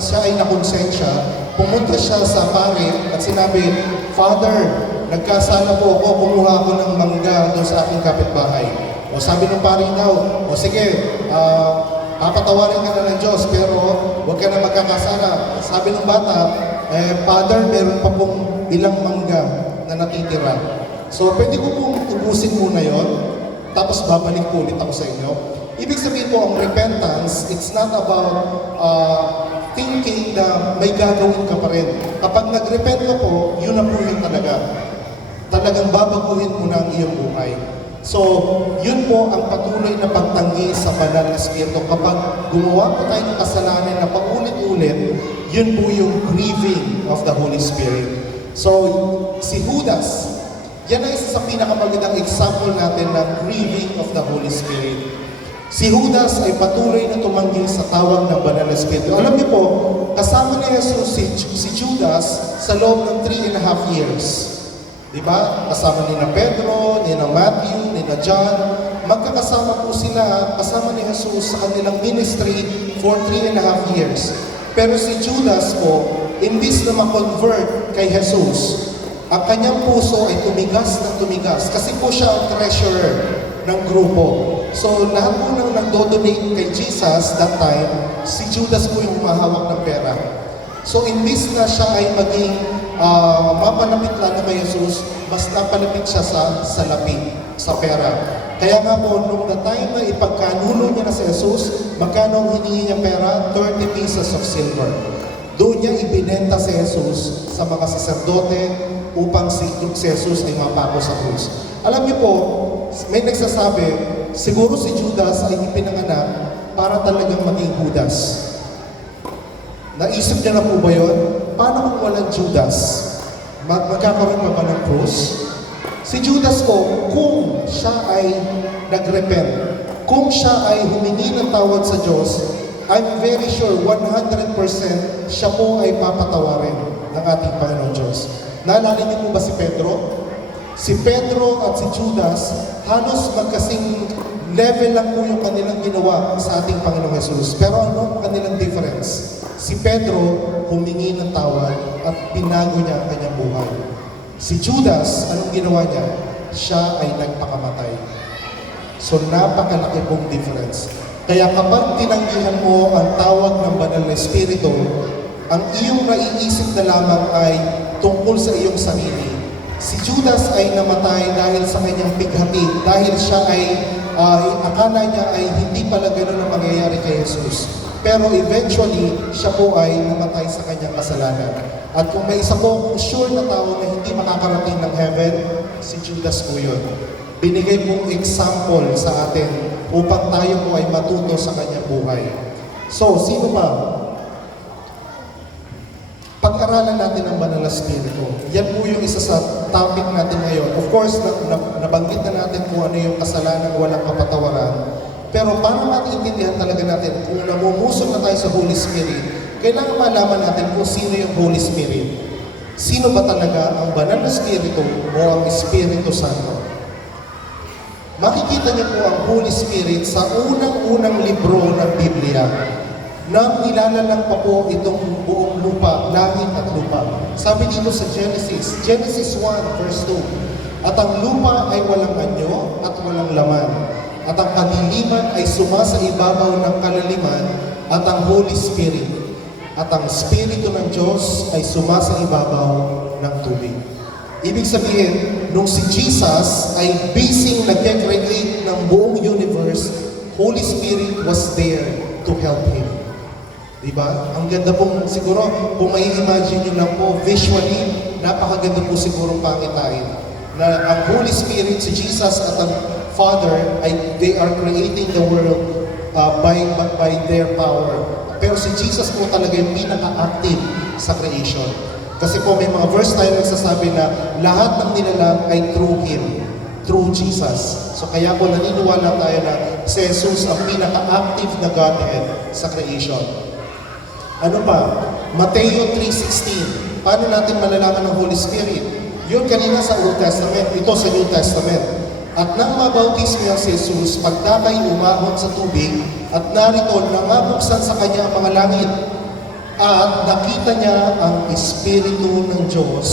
siya ay nakonsensya, pumunta siya sa pare at sinabi, Father, nagkasala po ako, kumuha ako ng mangga doon sa aking kapitbahay. O sabi ng pare daw, o sige, papatawarin ka na ng Diyos, pero huwag ka na magkakasala. Sabi ng bata, Father, meron pa pong ilang mangga na natitira. So, pwede ko pong ubusin muna yon, tapos babalik po ulit ako sa inyo. Ibig sabihin po, ang repentance, it's not about thinking na may gagawin ka pa rin. Kapag nag-repent ka po, yun na po yun talaga. Talagang babaguhin mo na ang iyong buhay. So, yun po ang patuloy na pagtanggi sa banal na Espiritu. Kapag gumawa po tayo ng kasalanan na paulit-ulit, yun po yung grieving of the Holy Spirit. So, si Judas, yan ang isa sa pinakamagandang example natin ng grieving of the Holy Spirit. Si Judas ay patuloy na tumanggi sa tawag ng banal na Espiritu. Alam niyo po, kasama ni Jesus si Judas sa loob ng 3.5 years. Diba? Kasama ni na Pedro, ni na Matthew, ni na John. Magkakasama po sila, kasama ni Jesus sa kanilang ministry for 3.5 years. Pero si Judas po, imbis na ma-convert kay Jesus, ang kanyang puso ay tumigas ng tumigas. Kasi po siya ang treasurer ng grupo. So lahat po nang nagdo-donate kay Jesus that time, si Judas po yung humahawak ng pera. So imbis na siya ay maging mapalapit lang na kay Jesus, mas napalapit siya sa salapi, sa pera. Kaya nga po, nung the time na ipagkanulo niya na si Jesus, magkano ang hinihingi niya pera? 30 pieces of silver. Doon niya ibinenta si Jesus sa mga saserdote upang si Jesus ay mapako sa krus. Alam niyo po, may nagsasabi, siguro si Judas ay ipinanganak para talagang maging Judas. Naisip niya na po ba yun? Paano kung walang Judas? Magkakaroon pa ba ng krus? Si Judas po, kung siya ay nag-repent, kung siya ay humingi ng tawad sa Diyos, I'm very sure 100% siya po ay papatawarin ng ating Panginoon Diyos. Naalala niyo po ba si Pedro? Si Pedro at si Judas, halos magkasing level lang po yung kanilang ginawa sa ating Panginoong Jesus. Pero ano ang kanilang difference? Si Pedro humingi ng tawad at binago niya ang kanyang buhay. Si Judas, anong ginawa niya? Siya ay nagpakamatay. So napakalaki pong difference. Kaya kapag tinanggihan mo ang tawag ng banal na Espiritu, ang iyong maiisip na lamang ay tungkol sa iyong sarili. Si Judas ay namatay dahil sa kanyang bighati, dahil siya ay akala niya ay hindi pala gano'n ang mangyayari kay Jesus. Pero eventually, siya po ay namatay sa kanyang kasalanan. At kung may isa po kung sure na tao na hindi makakarating ng heaven, si Judas po yun. Binigay pong example sa atin upang tayo po ay matuto sa kanyang buhay. So, sino ba? Pag-aralan natin ang banal na Espiritu. Yan po yung isa sa topic natin ngayon. Of course, nabanggit na natin kung ano yung kasalanan walang kapatawaran. Pero para maintindihan talaga natin kung namumusok na tayo sa Holy Spirit, kailangan malaman natin kung sino yung Holy Spirit. Sino ba talaga ang banal na Espiritu o ang Espiritu Santo? Makikita niyo po ang Holy Spirit sa unang-unang libro ng Biblia na nilalalang pa po itong buong lupa, langit at lupa. Sabi dito sa Genesis 1 verse 2, at ang lupa ay walang anyo at walang laman, at ang kadiliman ay sumasa ibabaw ng kalaliman, at ang Holy Spirit, at ang Espiritu ng Diyos ay sumasa ibabaw ng tubig. Ibig sabihin, nung si Jesus ay busy nag-create ng buong universe, Holy Spirit was there to help Him. Diba? Ang ganda pong siguro, kung may imagine nyo lang po, visually, napakaganda po siguro pangitain. Na ang Holy Spirit, si Jesus at ang Father, they are creating the world by their power. Pero si Jesus po talaga yung pinaka-active sa creation. Kasi po may mga verse tayo nagsasabi na lahat ng nilalang ay through Him, through Jesus. So kaya po naniniwala tayo na si Jesus ang pinaka-active na Godhead sa creation. Ano pa? Mateo 3:16. Paano natin malalaman ang Holy Spirit? Yun kanina sa Old Testament, ito sa New Testament. At nang mabautismo niya si Jesus, pagdakay umahon sa tubig, at narito nangabuksan sa kanya ang mga langit. At nakita niya ang Espiritu ng Diyos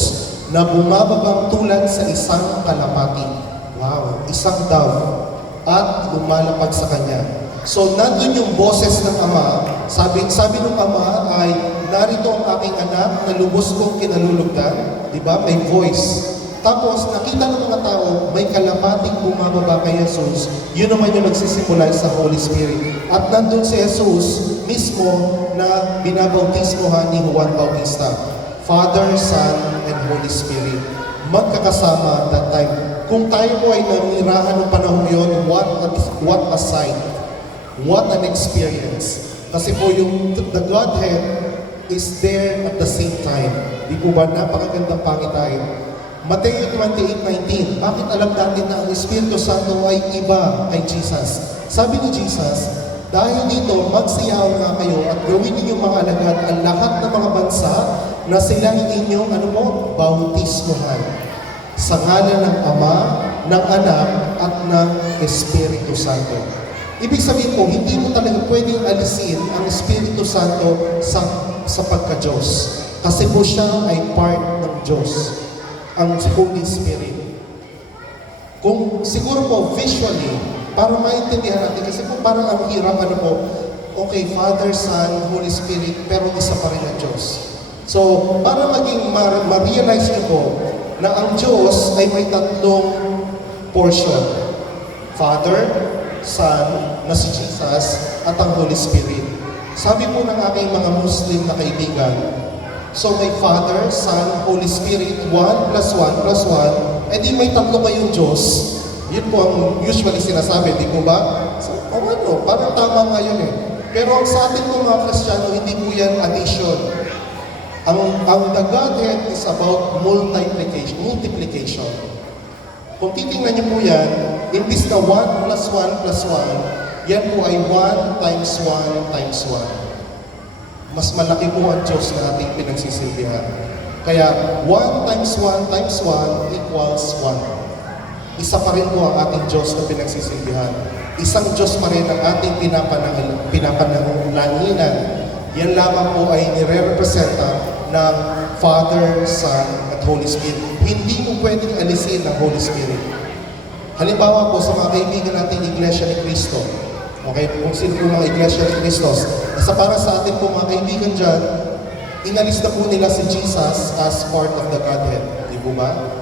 na bumababang tulad sa isang kalapati. Wow, isang dove. At lumalapag sa kanya. So, nandun yung boses ng Ama. Sabi ng Ama ay, narito ang aking anak na lubos kong kinalulugdan. Diba? May voice. Tapos nakita ng mga tao, may kalapating bumababa kay Jesus. Yun naman yung nagsisimula sa Holy Spirit. At nandun si Jesus mismo na binabautismohan ni Juan Bautista. Father, Son, and Holy Spirit. Magkakasama at that time. Kung tayo po ay nanirahan ng panahon yun, what a sight. What an experience. Kasi po yung the Godhead is there at the same time. Di po ba napakagandang pangitain? Mateo 28:19, bakit alam natin na ang Espiritu Santo ay iba kay Jesus? Sabi ni Jesus, dahil dito, magsiyaw nga kayo at gawin ninyong mga alagad ang lahat ng mga bansa na sila inyong bautismohan. Sa ngalan ng Ama, ng Anak, at ng Espiritu Santo. Ibig sabihin po, hindi mo talaga pwedeng alisin ang Espiritu Santo sa pagka-Diyos. Kasi po siya ay part ng Diyos, ang Holy Spirit. Kung siguro po visually, para maintindihan natin, kasi po parang ang hirap, okay, Father, Son, Holy Spirit, pero isa pa rin ang Diyos. So, para maging ma-realize niyo po na ang Diyos ay may tatlong portion. Father, Son, na si Jesus, at ang Holy Spirit. Sabi po ng aking mga Muslim na kaibigan, so may Father, Son, Holy Spirit, 1 plus 1 plus 1, edi may tatlo kayong Diyos. Yun po ang usually sinasabi, di po ba? So, parang tama nga yun eh. Pero sa atin po mga Kristiyano, hindi po yan addition. Ang the Godhead is about multiplication. Kung titingnan niyo po yan, imbis na 1 plus 1 plus 1, yan po ay 1 times 1 times 1. Mas malaki po ang Diyos na ating pinagsisilbihan. Kaya 1 times 1 times 1 equals 1. Isa pa rin po ang ating Diyos na pinagsisilbihan. Isang Diyos pa rin ang ating pinapananginan. Yan lamang po ay nire-representa ng Father, Son, at Holy Spirit. Hindi mo pwedeng alisin ang Holy Spirit. Halimbawa po sa mga kaibigan nating Iglesia ni Cristo. Okay, kung sino po mga Iglesia ni Cristo. Para sa atin po mga kaibigan dyan, inalis na po nila si Jesus as part of the Godhead. Di po ba?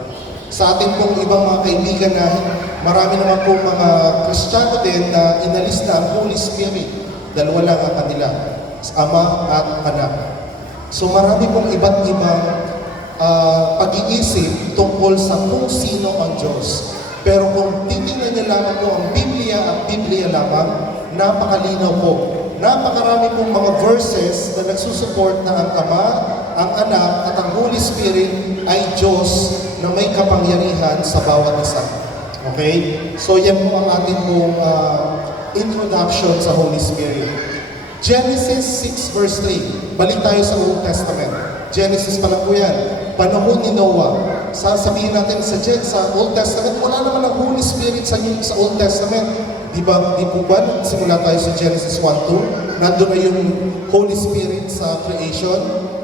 Sa atin pong ibang mga kaibigan na marami naman pong mga Kristiyano din na inalis na ang Holy Spirit. Dalawa lang ang kanila, Ama at Anak. So marami pong iba't ibang pag-iisip tungkol sa kung sino ang Diyos. Pero kung titingnan niyo lamang po ang Biblia at Biblia lamang, napakalinaw po. Napakarami pong mga verses na nagsusupport na ang Ama, ang Anak at ang Holy Spirit ay Diyos na may kapangyarihan sa bawat isa. Okay? So yan po ang ating pong introduction sa Holy Spirit. Genesis 6 verse 3. Balik tayo sa Old Testament. Genesis pa lang po yan. Panahon ni Noah. Sasabihin natin sa Old Testament, wala naman ang Holy Spirit sa Old Testament. Di po ba? Simula tayo sa Genesis 1-2. Nandun na yung Holy Spirit sa creation.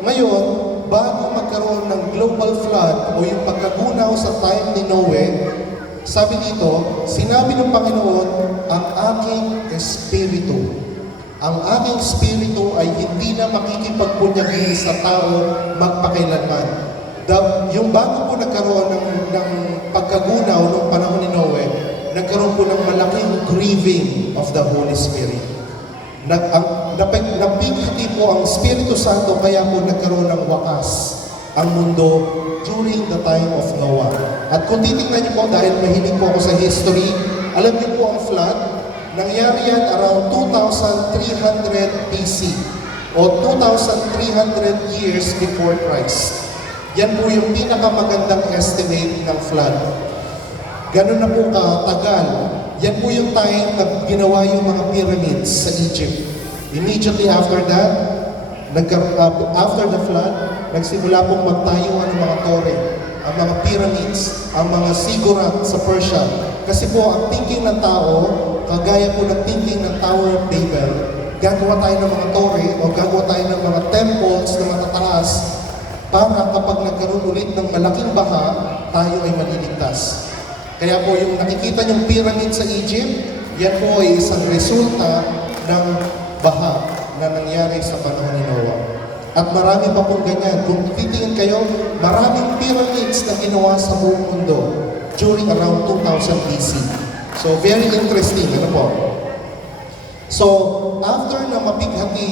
Ngayon, bago magkaroon ng global flood o yung pagkagunaw sa time ni Noe, sabi dito, sinabi ng Panginoon, ang aking espiritu. Ang aking espiritu ay hindi na makikipagpunyagi sa tao magpakailanman. Yung bago po nagkaroon ng pagkagunaw noong panahon ni Noe, nagkaroon po ng malaking grieving of the Holy Spirit. Napigiti po ang Espiritu Santo kaya po nagkaroon ng wakas ang mundo during the time of Noah. At kung titingnan niyo po, dahil mahilig po ako sa history, alam niyo po ang flood, nangyari yan around 2,300 BC o 2,300 years before Christ. Yan po yung pinakamagandang estimate ng flood. Ganun na po katagal. Yan po yung time na ginawa yung mga pyramids sa Egypt. Immediately after that, after the flood, nagsimula pong magtayuan ng mga tore, ang mga pyramids, ang mga ziggurat sa Persia. Kasi po, ang thinking ng tao, kagaya po ng thinking ng Tower of Babel, gagawa tayo ng mga tore o gagawa tayo ng mga temples na matataas para kapag nagkaroon ulit ng malaking baha, tayo ay maliligtas. Kaya po yung nakikita niyong pyramid sa Egypt, yan po ay isang resulta ng baha na nangyari sa panahon ni Noah. At marami pa pong ganyan. Kung titingin kayo, maraming pyramids na ginawa sa buong mundo during around 2000 BC. So, very interesting. Ano po? So, after na mapighati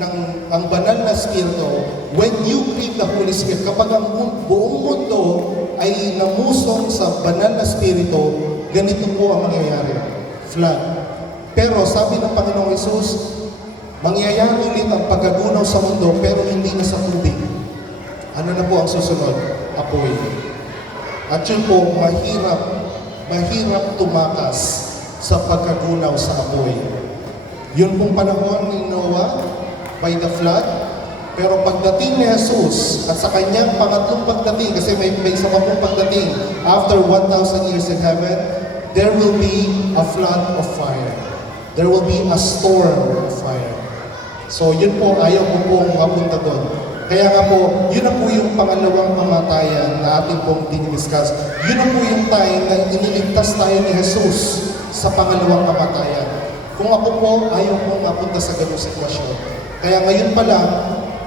ng ang banal na Espiritu, when you grieve the Holy Spirit, kapag ang buong mundo ay namusong sa banal na Espiritu, ganito po ang mangyayari. Flood. Pero sabi ng Panginoong Hesus, mangyayari ulit ang pagkagunaw sa mundo pero hindi na sa tubig. Ano na po ang susunod? Apoy. At yun po, mahirap tumakas sa pagkagunaw sa apoy. Yun pong panahon ni Noah by the flood, pero pagdating ni Jesus at sa kanyang pangatlong pagdating, kasi may isa pa pong pagdating, after 1,000 years in heaven, there will be a flood of fire. There will be a storm of fire. So yun po, ayaw ko pong mapunta doon. Kaya nga po, yun na po yung pangalawang kamatayan na ating pong diniscuss. Yun na po yung time na iniligtas tayo ni Jesus sa pangalawang kamatayan. Kung ako po, ayaw pong mapunta sa ganung sitwasyon. Kaya ngayon pa lang,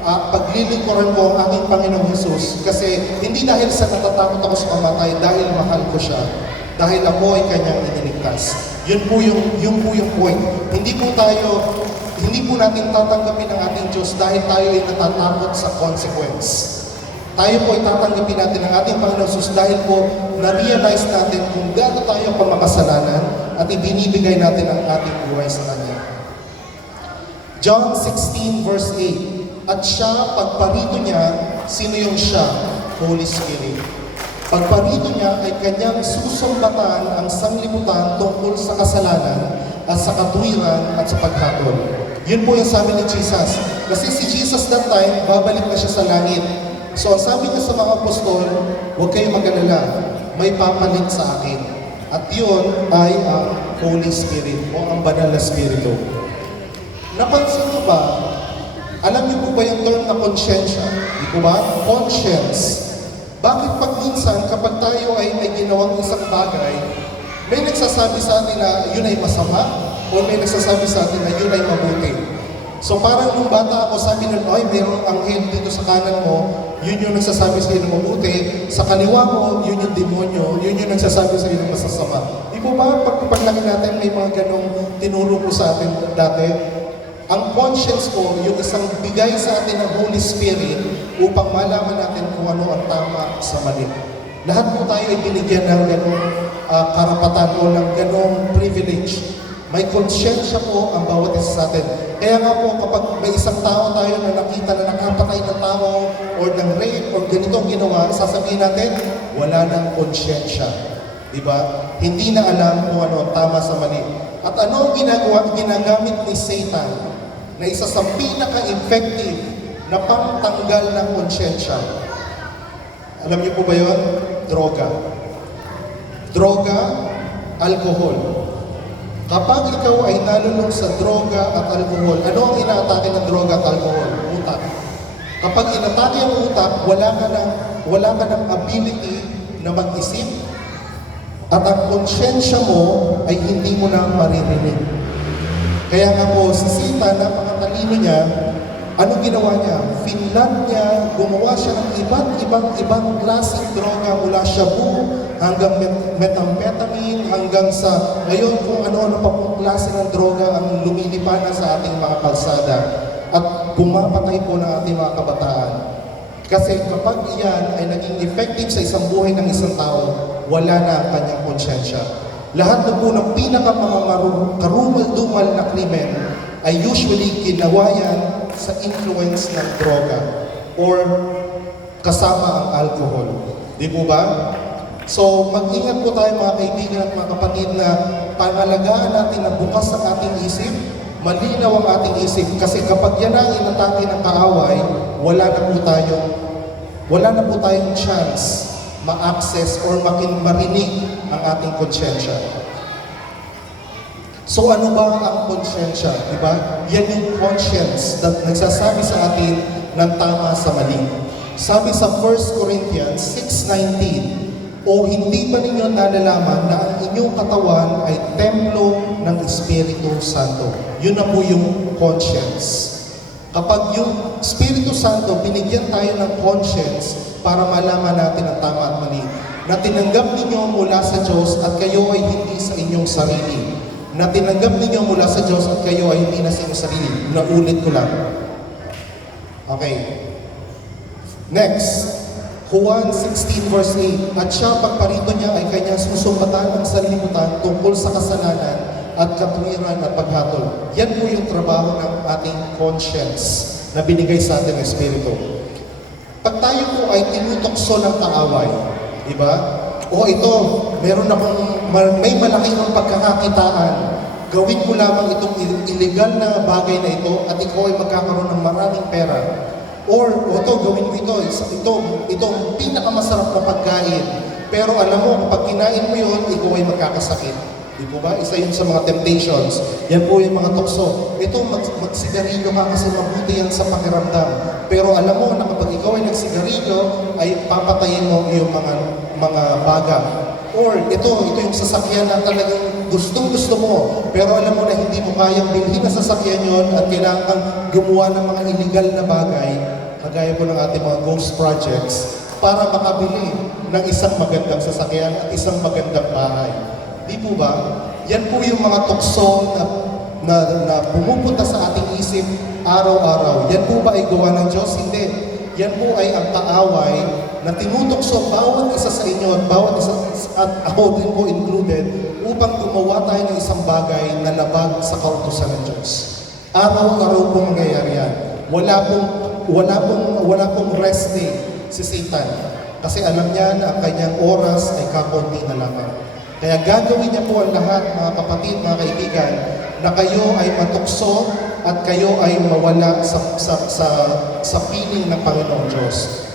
paglilingkuran ko ang aking Panginoong Jesus kasi hindi dahil sa natatakot ako sa kamatay, dahil mahal ko siya. Dahil ako ay kanyang iniligtas. Yun po yung point. Hindi po natin tatanggapin ang ating Diyos dahil tayo ay natatakot sa consequence. Tayo po ay tatanggapin natin ang ating Panginoon Jesus dahil po na-realize natin kung gaano tayo pa makasalanan at ibinibigay natin ang ating buhay sa Kanya. John 16 verse 8, at siya, pagparito niya, sino yung siya? Holy Spirit. Pagparito niya ay kanyang susumbatan ang sanglibutan tungkol sa kasalanan at sa katuwiran at sa paghatol. Yun po yung sabi ni Jesus. Kasi si Jesus that time, babalik na siya sa langit. So ang sabi niya sa mga apostol, huwag kayong mag-alala, may papalit sa akin. At yun ay ang Holy Spirit o ang Banal na Espiritu. Napansin mo ba, alam niyo po ba yung term na konsyensya? Di po ba? Conscience. Bakit pag minsan, kapag tayo ay may ginawang isang bagay, may nagsasabi sa atin na yun ay masama o may nagsasabi sa atin na yun ay mabuti. So parang nung bata ako, sabi nun, ay mayroong anghel dito sa kanan mo, yun yung nagsasabi sa iyo ng mabuti. Sa kaliwa mo, yun yung demonyo, yun yung nagsasabi sa iyo ng masasama. Di po ba paglaki natin may mga ganong tinuro po sa atin dati? Ang conscience po, yung isang bigay sa atin ng Holy Spirit upang malaman natin kung ano ang tama sa mali. Lahat po tayo ay binigyan ng ganong karapatan o ng ganong privilege. May konsyensya po ang bawat isa sa atin. Kaya nga po, kapag may isang tao tayo na nakita na nakapatay ng tao or ng rape or ganitong ginawa, sasabihin natin, wala ng konsyensya. Diba? Hindi na alam kung ano ang tama sa mali. At ano ang ginagamit ni Satan na isa sa pinaka-effective na pangtanggal ng konsyensya? Alam niyo po ba yun? Droga. Droga, alcohol. Kapag ikaw ay nalulong sa droga at alcohol, ano ang inaatake ng droga at alcohol? Utak. Kapag inatake ang utak, wala ka ng ability na mag-isip at ang konsyensya mo ay hindi mo na maririnig. Kaya nga po, si Satan, napakatalino niya, anong ginawa niya? Finland niya, gumawa siya ng ibang klaseng droga mula shabu hanggang methamphetamine, hanggang sa ngayon kung ano-ano pa pong klase ng droga ang lumilipad na sa ating mga kalsada at pumapatay po ng ating mga kabataan. Kasi kapag iyan ay naging effective sa isang buhay ng isang tao, wala na ang kanyang konsyensya. Lahat na po ng pinaka-karumal-dumal na krimen ay usually ginawa yan sa influence ng droga or kasama ang alcohol. Di po ba? So, mag-ingat po tayo mga kaibigan at mga kapatid na pangalagaan natin na bukas ang ating isip, malinaw ang ating isip. Kasi kapag yan ang inatake ng kaaway, wala na po tayong chance ma-access or marinig ang ating konsyensya. So ano ba ang konsyensya? Diba? Yan yung conscience na nagsasabi sa atin ng tama sa mali. Sabi sa 1 Corinthians 6:19, o hindi ba ninyo nalalaman na ang inyong katawan ay templo ng Espiritu Santo? Yun na po yung conscience. Kapag yung Espiritu Santo, binigyan tayo ng conscience para malaman natin ang tama at mali. Na tinanggap ninyo mula sa Diyos at kayo ay hindi sa inyong sarili. Na tinanggap ninyo mula sa Diyos at kayo ay hindi na sa inyong sarili. Naulit ko lang. Okay. Next. Juan 16 verse 8. At siya pagparito niya ay kanyang susumbatan ng sanlibutan tungkol sa kasalanan at katuwiran at paghatol. Yan po yung trabaho ng ating conscience na binigay sa atin ng Espiritu. Pag tayo po ay tinutokso ng kaaway, di ba? O ito, may malaki ng pagkakakitaan. Gawin mo lamang itong illegal na bagay na ito at ikaw ay magkakaroon ng maraming pera. Or, gawin mo ito, itong pinakamasarap na pagkain. Pero alam mo, kapag kinain mo yun, ikaw ay magkakasakit. Di po ba? Isa yun sa mga temptations. Yan po yung mga tukso. Ito, magsigarilyo ka kasi mabuti yan sa pakiramdam. Pero alam mo na kapag ikaw ay nagsigarilyo, ay papatayin mo yung mga baga. Or ito yung sasakyan na talagang gustong-gusto mo. Pero alam mo na hindi mo kayang bilhin na sasakyan yon at kailangan kang gumawa ng mga illegal na bagay, kagaya po ng ating mga ghost projects, para makabili ng isang magandang sasakyan at isang magandang bahay. Di po ba? Yan po yung mga tukso na pumupunta sa ating isip araw-araw. Yan po ba ay gawa ng Diyos? Hindi. Yan po ay ang kaaway na tinutokso bawat isa sa inyo at bawat isa at ako din po included upang gumawa tayo ng isang bagay na labag sa kautusan ng Diyos. Araw-araw pong mangyayari yan. Wala pong rest day si Satan. Kasi alam niya na ang kanyang oras ay kakunti na lamang. Kaya gagawin niya po ang lahat, mga kapatid, mga kaibigan, na kayo ay matukso at kayo ay mawala sa piling ng Panginoong Diyos.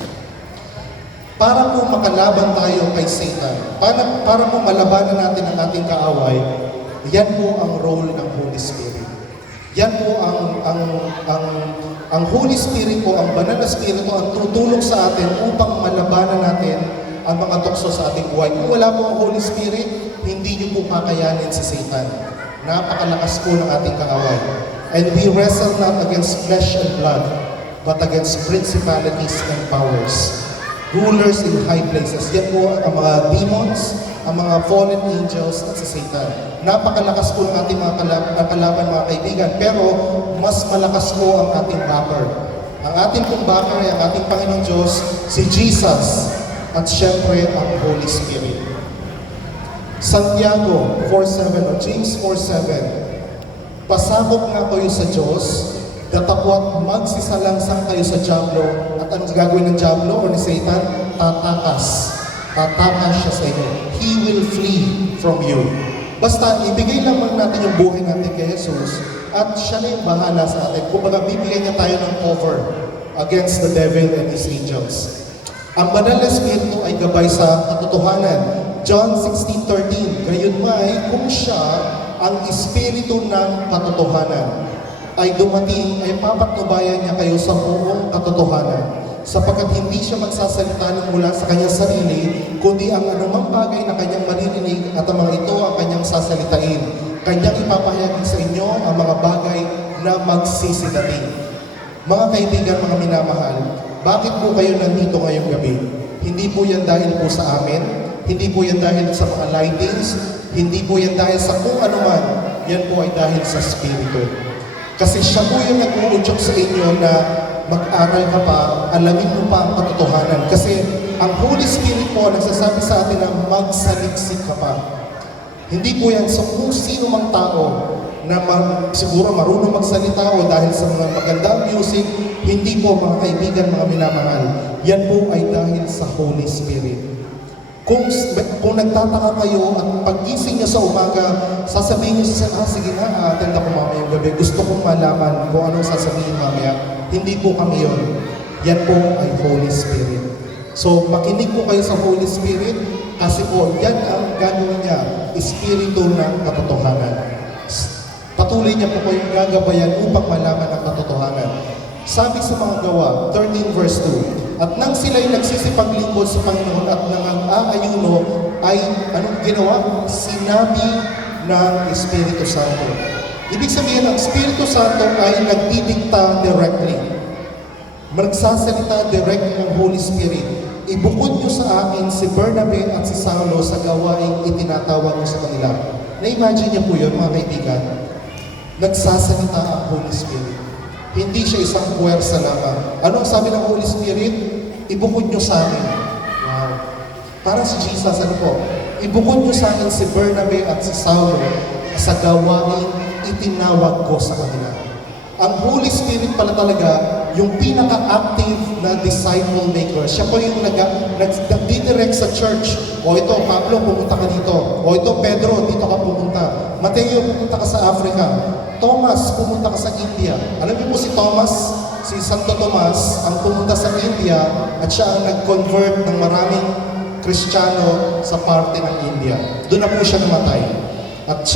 Para po makalaban tayo kay Satan, para po malabanan natin ang ating kaaway, yan po ang role ng Holy Spirit. Yan po ang Holy Spirit po, ang banal na Espiritu, ang tutulong sa atin upang malabanan natin ang mga tukso sa ating buhay. Kung wala po ang Holy Spirit, hindi niyo po kakayanin si Satan. Napakalakas po ng ating kaaway. And we wrestle not against flesh and blood, but against principalities and powers. Rulers in high places. Yan po ang mga demons, ang mga fallen angels at si Satan. Napakalakas po ng ating mga kalaban, mga kaibigan. Pero mas malakas po ang ating backer. Ang ating pong backer ay ang ating Panginoong Diyos, si Jesus. At syempre, ang Holy Spirit. Santiago 4:7 o James 4:7. Pasakop nga kayo sa Diyos, datapwat magsisalangsang kayo sa Diablo. At anong gagawin ng Diablo o ni Satan? Tatakas. Tatakas siya sa inyo. He will flee from you. Basta, ibigay lamang natin yung buhay natin kay Jesus at siya na yung bahala sa atin. Kumbaga, bibigyan niya tayo ng cover against the devil and his angels. Ang banal na Espiritu ay gabay sa katotohanan. John 16:13, gayon may kung siya ang Espiritu ng katotohanan ay dumating, ay papatnubayan niya kayo sa buong katotohanan. Sapagkat hindi siya magsasalita ng mula sa kanyang sarili, kundi ang anumang bagay na kanyang maririnig at ang mga ito ang kanyang sasalitain. Kanyang ipapahayag sa inyo ang mga bagay na magsisidating. Mga kaibigan, mga minamahal, bakit po kayo nandito ngayong gabi? Hindi po yan dahil po sa amin, hindi po yan dahil sa mga lightings, hindi po yan dahil sa kung ano man, yan po ay dahil sa Espiritu. Kasi siya po yung nag-uudyok sa inyo na mag-aral ka pa, alamin mo pa ang katotohanan. Kasi ang Holy Spirit po nagsasabi sa atin na magsaliksik ka pa. Hindi po yan sa kung sino mang tao na siguro marunong magsalita o dahil sa mga magandang music, hindi po mga kaibigan, mga minamahal. Yan po ay dahil sa Holy Spirit. Kung nagtataka kayo at pag-gising niyo sa umaga, sasabihin niyo sige na, attend ako mamayang gabi. Gusto kong malaman kung anong sasabihin mamaya. Hindi po kami yun. Yan po ay Holy Spirit. So, makinig po kayo sa Holy Spirit kasi po yan ang gagawin niya, Espiritu ng katotohanan. Patuloy niya po kayong gagabayan upang malaman ang katotohanan. Sabi sa mga gawa, 13 verse 2, at nang sila'y nagsisipaglingkod sa Panginoon at nang-aayuno, ay anong ginawa? Sinabi ng Espiritu Santo. Ibig sabihin, ang Espiritu Santo ay nagdidikta directly. Magsasalita direct ng Holy Spirit. Ibukod niyo sa akin si Bernabe at si Saulo sa gawaing itinatawag niyo sa kanila. Na-imagine niyo po yun, mga kaibigan? Nagsasalita ang Holy Spirit. Hindi siya isang puwersa lamang. Ano ang sabi ng Holy Spirit? Ibukod niyo sa akin. Wow. Para si Jesus, ano po? Ibukod niyo sa akin si Bernabe at si Saulo sa gawaing itinawag ko sa kanila. Ang Holy Spirit pala talaga yung pinaka-active na disciple maker. Siya po yung nagdidirect sa church. O ito, Pablo, pumunta ka dito. O ito, Pedro, dito ka pumunta. Mateo, pumunta ka sa Africa. Thomas, pumunta ka sa India. Alam niyo po si Thomas, si Santo Tomas, ang pumunta sa India at siya ang nag-convert ng maraming Kristiyano sa parte ng India. Doon na po siya namatay. At siya